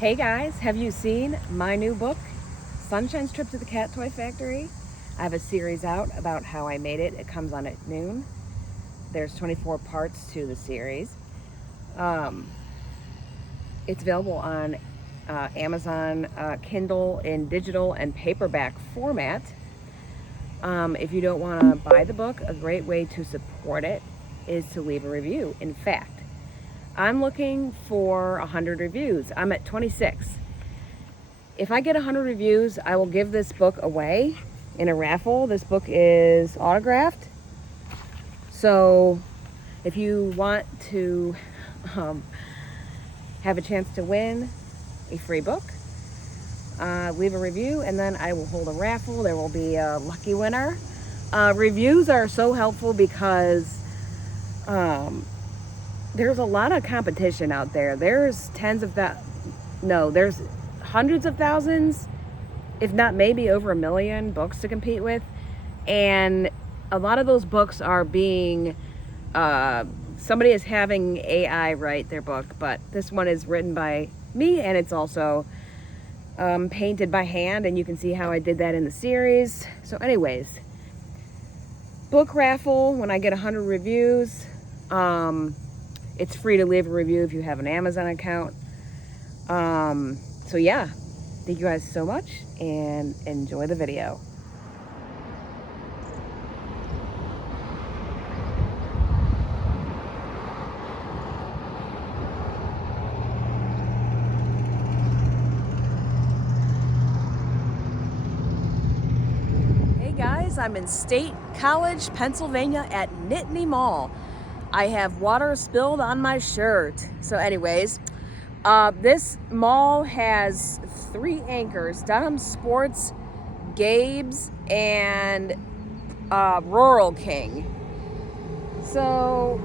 Hey guys, have you seen my new book, Sunshine's Trip to the Cat Toy Factory? I have a series out about how I made it. It comes on at noon. There's 24 parts to the series. It's available on Amazon Kindle in digital and paperback format. If you don't want to buy the book, a great way to support it is to leave a review. In fact, I'm looking for 100 reviews. I'm at 26. If I get 100 reviews, I will give this book away in a raffle. This book is autographed. So if you want to have a chance to win a free book, leave a review and then I will hold a raffle. There will be a lucky winner. Reviews are so helpful because there's a lot of competition out there. There's there's hundreds of thousands, if not maybe over 1 million books to compete with. And a lot of those books are being, somebody is having AI write their book, but this one is written by me and it's also painted by hand, and you can see how I did that in the series. So anyways, book raffle when I get 100 reviews. It's free to leave a review if you have an Amazon account. So yeah, thank you guys so much and enjoy the video. Hey guys, I'm in State College, Pennsylvania at Nittany Mall. I have water spilled on my shirt. So anyways, this mall has 3 anchors: Dunhams Sports, Gabe's, and Rural King. So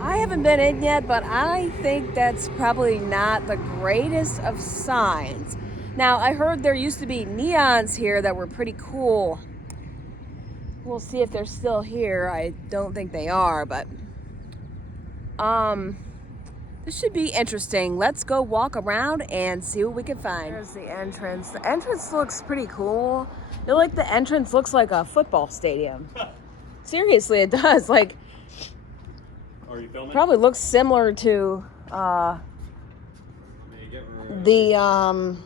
I haven't been in yet, but I think that's probably not the greatest of signs. Now, I heard there used to be neons here that were pretty cool. We'll see if they're still here. I don't think they are, but this should be interesting. Let's go walk around and see what we can find. There's the entrance. The entrance looks pretty cool. I feel like the entrance looks like a football stadium. Seriously, it does. Like, are you filming? Probably looks similar to the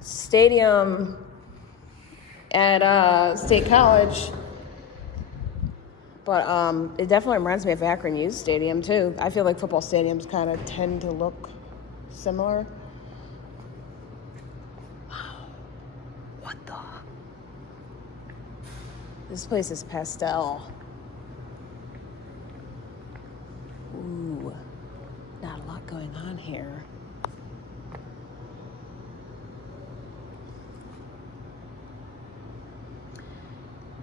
stadium at State College. But it definitely reminds me of Akron Youth Stadium too. I feel like football stadiums kind of tend to look similar. Wow. What the? This place is Pastel. Ooh, not a lot going on here.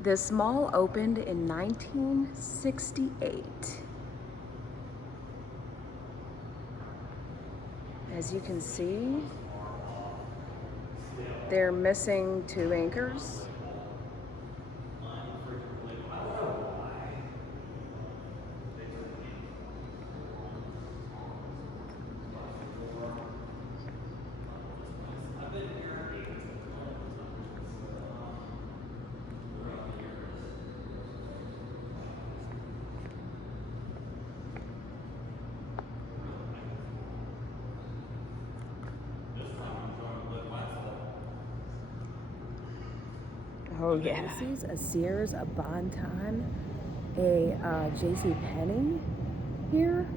This mall opened in 1968. As you can see, they're missing 2 anchors. Oh yeah. Macys, a Sears, a Bon-Ton, a JCPenney here.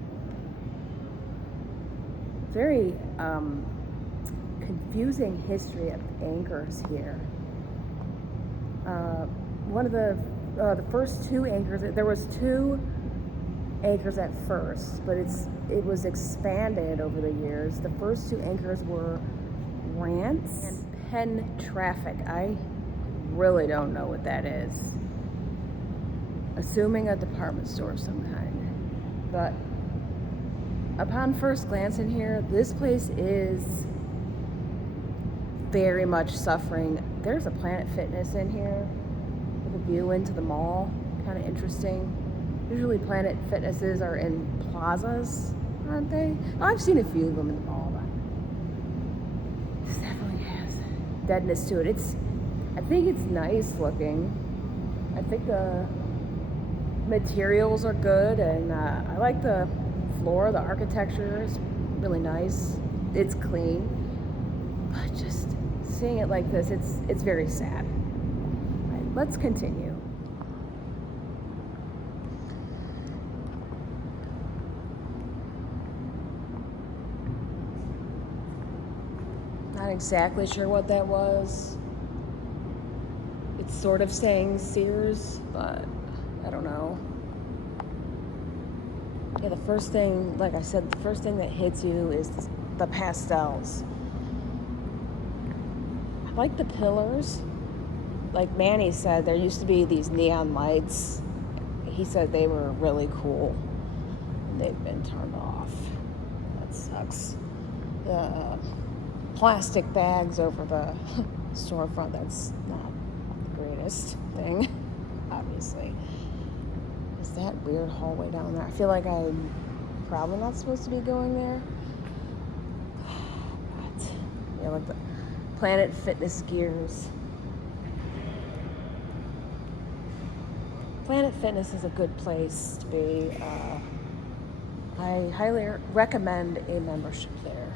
Very confusing history of anchors here. One of the first 2 anchors, there was 2 anchors at first, but it was expanded over the years. The first 2 anchors were Rants and Penn Traffic. I really don't know what that is. Assuming a department store of some kind. But upon first glance in here, this place is very much suffering. There's a Planet Fitness in here with a view into the mall. Kind of interesting. Usually Planet Fitnesses are in plazas, aren't they? I've seen a few of them in the mall. This definitely has deadness to it. I think it's nice looking. I think the materials are good, and I like the floor. The architecture is really nice. It's clean, but just seeing it like this, it's very sad. All right, let's continue. Not exactly sure what that was. It's sort of saying Sears, but I don't know. Yeah, the first thing, like I said, the first thing that hits you is the pastels. I like the pillars. Like Manny said, there used to be these neon lights. He said they were really cool. They've been turned off. That sucks. The plastic bags over the storefront, that's not the greatest thing, obviously. Is that weird hallway down there? I feel like I'm probably not supposed to be going there. But, yeah, like the Planet Fitness gears. Planet Fitness is a good place to be. I highly recommend a membership there.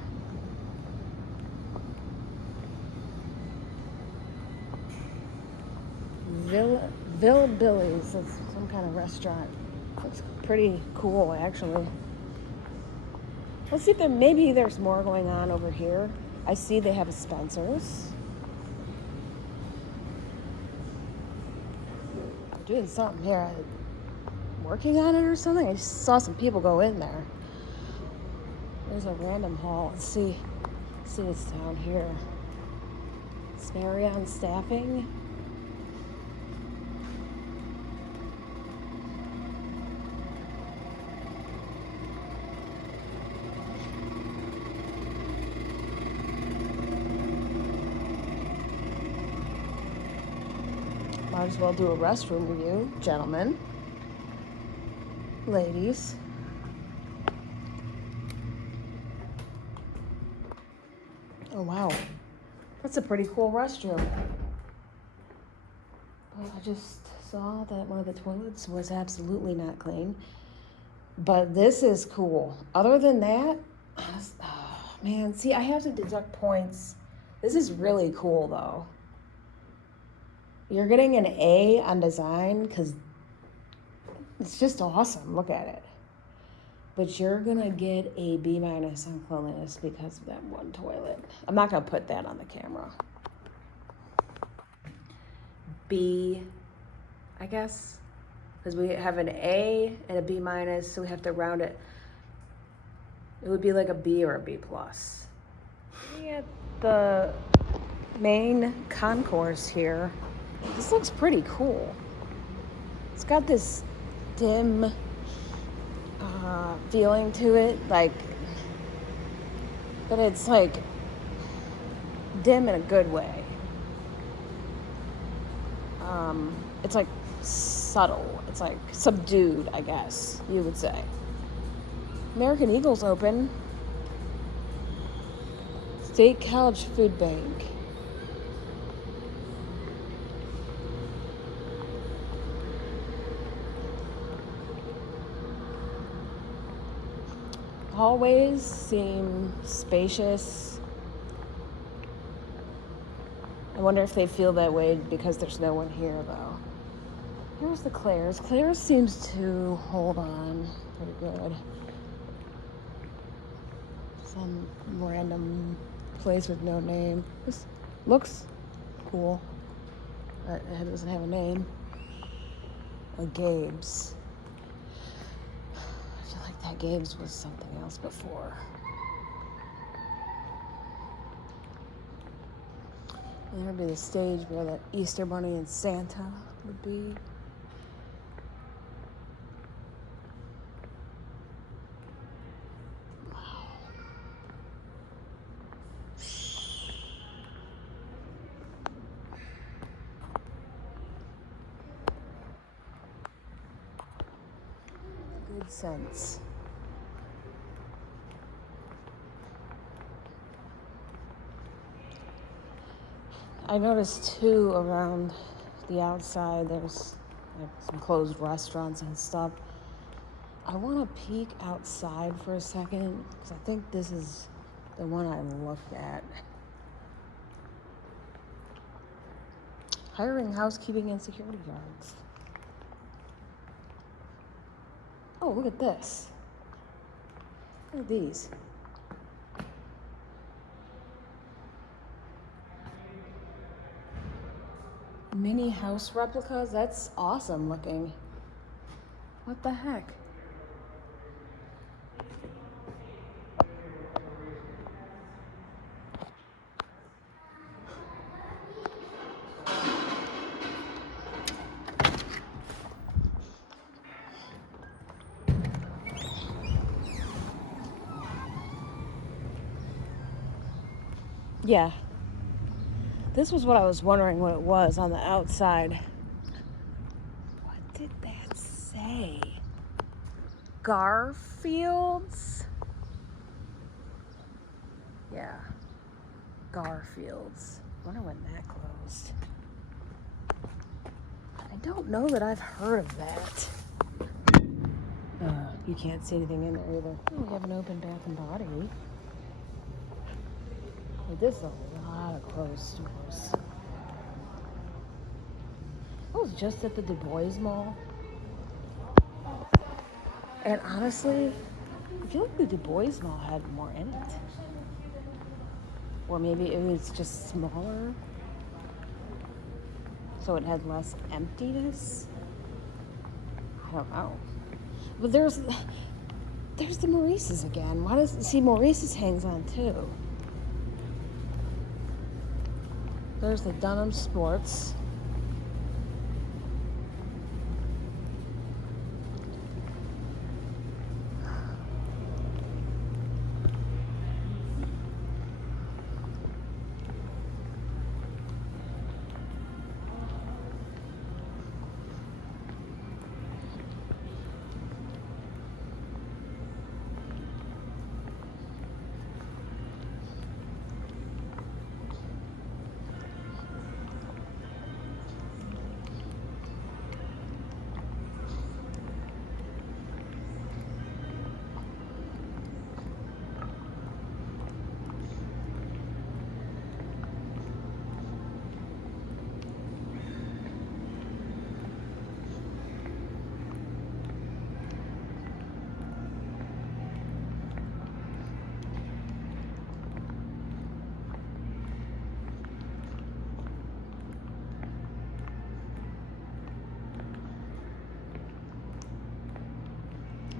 Villa Billy's, that's some kind of restaurant. Looks pretty cool, actually. Let's see if maybe there's more going on over here. I see they have a Spencer's. They're doing something here. Working on it or something? I just saw some people go in there. There's a random hall. Let's see what's down here. Smarion Staffing. Might as well do a restroom review, gentlemen, ladies. Oh wow, that's a pretty cool restroom. Well, I just saw that one of the toilets was absolutely not clean, but this is cool. Other than that, oh, man, see, I have to deduct points. This is really cool though. You're getting an A on design because it's just awesome. Look at it. But you're going to get a B- on cleanliness because of that one toilet. I'm not going to put that on the camera. B, I guess, because we have an A and a B-, so we have to round it. It would be like a B or a B+. Looking at the main concourse here, this looks pretty cool. It's got this dim feeling to it, like, but it's like dim in a good way. It's like subtle. It's like subdued, I guess you would say. American Eagle's open. State College Food Bank. Hallways seem spacious. I wonder if they feel that way because there's no one here, though. Here's the Claire's. Claire's seems to hold on pretty good. Some random place with no name. This looks cool, but it doesn't have a name. Gabe's. I feel like that Gabe's was something else before. And there would be the stage where the Easter Bunny and Santa would be. Wow. Good sense. I noticed too around the outside there's like some closed restaurants and stuff. I want to peek outside for a second because I think this is the one I looked at. Hiring housekeeping and security guards. Oh, look at this. Look at these. Mini house replicas. That's awesome looking. What the heck? Yeah. This was what I was wondering what it was on the outside. What did that say? Garfield's? Yeah. Garfield's. Wonder when that closed. I don't know that I've heard of that. You can't see anything in there either. Oh, we have an open Bath and Body. Well, this is a lot of closed stores. I was just at the Du Bois Mall. And honestly, I feel like the Du Bois Mall had more in it. Or maybe it was just smaller. So it had less emptiness. I don't know. But there's the Macys again. Why does see Macys hangs on too? There's the Dunhams Sports.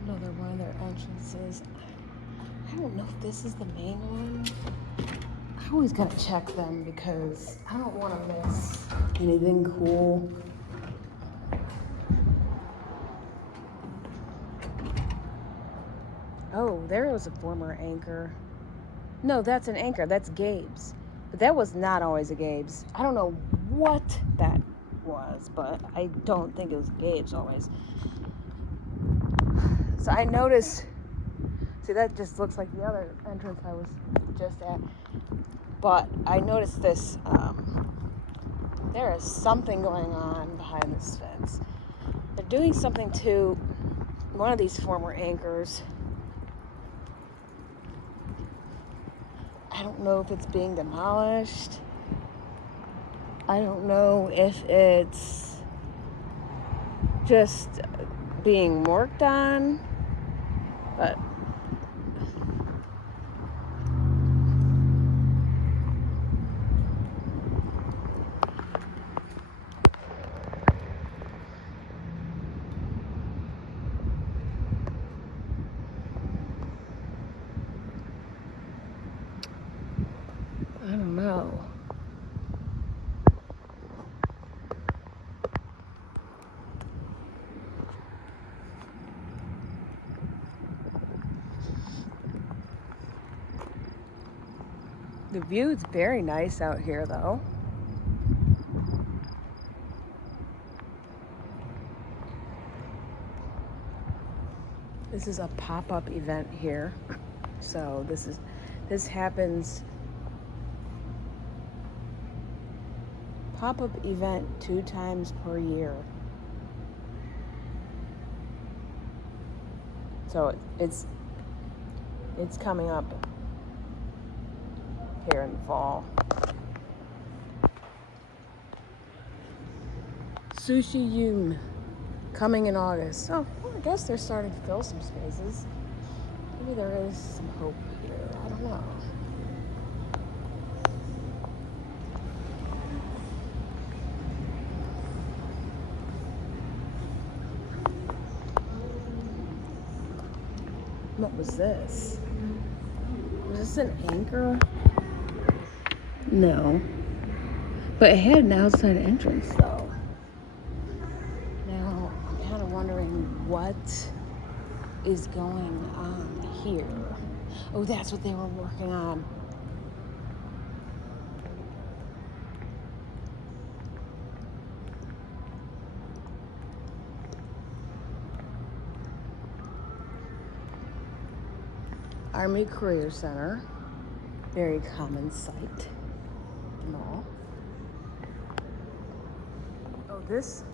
Another one of their entrances. I don't know if this is the main one. I always gotta check them because I don't want to miss anything cool. Oh, there was a former anchor. No, that's an anchor. That's Gabe's. But that was not always a Gabe's. I don't know what that was, but I don't think it was Gabe's always. So I noticed, see that just looks like the other entrance I was just at. But I noticed this, there is something going on behind this fence. They're doing something to one of these former anchors. I don't know if it's being demolished. I don't know if it's just being worked on, but I don't know. The view's very nice out here, though. This is a pop-up event here. So this happens pop-up event 2 times per year. So it's coming up here in the fall. Sushi Yun coming in August. Oh, well, I guess they're starting to fill some spaces. Maybe there is some hope here. I don't know. What was this? Was this an anchor? No. But it had an outside entrance though. Now, I'm kind of wondering what is going on here. Oh, that's what they were working on. Army Career Center, very common sight. Mall. Oh, this,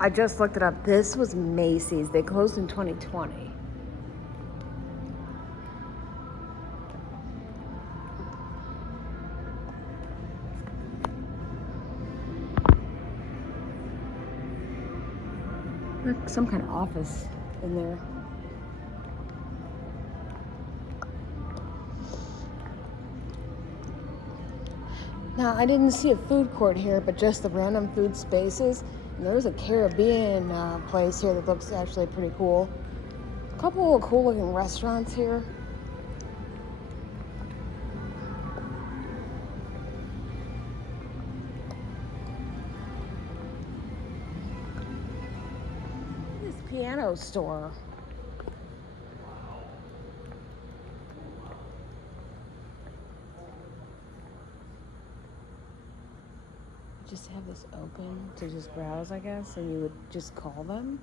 I just looked it up. This was Macys. They closed in 2020. Like some kind of office in there. Now, I didn't see a food court here, but just the random food spaces. And there's a Caribbean place here that looks actually pretty cool. A couple of cool looking restaurants here. This piano store. Just have this open to just browse, I guess, and you would just call them.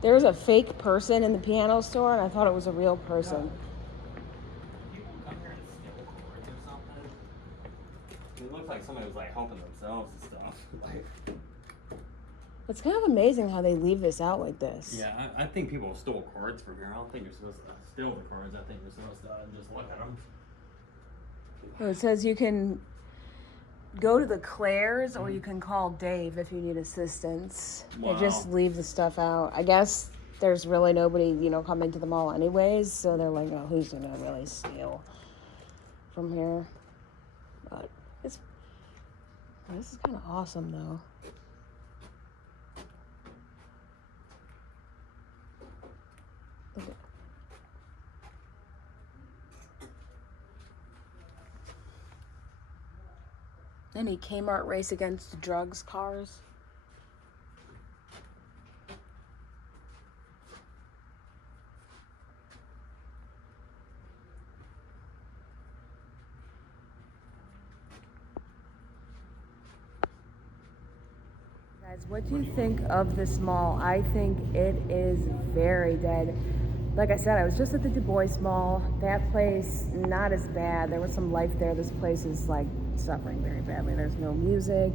There was a fake person in the piano store, and I thought it was a real person. People come here and steal cords or something. It looks like somebody was like helping themselves and stuff. Like, It's kind of amazing how they leave this out like this. yeah, I think people stole cards from here. I don't think you're supposed to steal the cards. I think you're supposed to just look at them. So it says you can go to the Claire's or you can call Dave if you need assistance. Wow. They just leave the stuff out. I guess there's really nobody, coming to the mall anyways, so they're like, oh, who's gonna really steal from here? But this is kind of awesome though. Look at any Kmart race against drugs cars. Guys, what do you think of this mall? I think it is very dead. Like I said, I was just at the Du Bois Mall. That place, not as bad. There was some life there. This place is like suffering very badly. There's no music.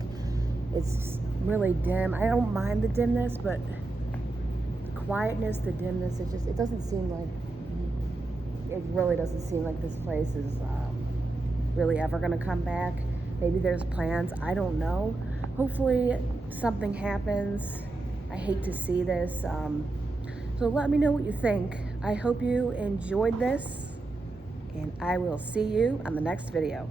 It's really dim. I don't mind the dimness, but the quietness, the dimness, it doesn't seem like, it really doesn't seem like this place is really ever gonna come back. Maybe there's plans, I don't know. Hopefully something happens. I hate to see this. So let me know what you think. I hope you enjoyed this, and I will see you on the next video.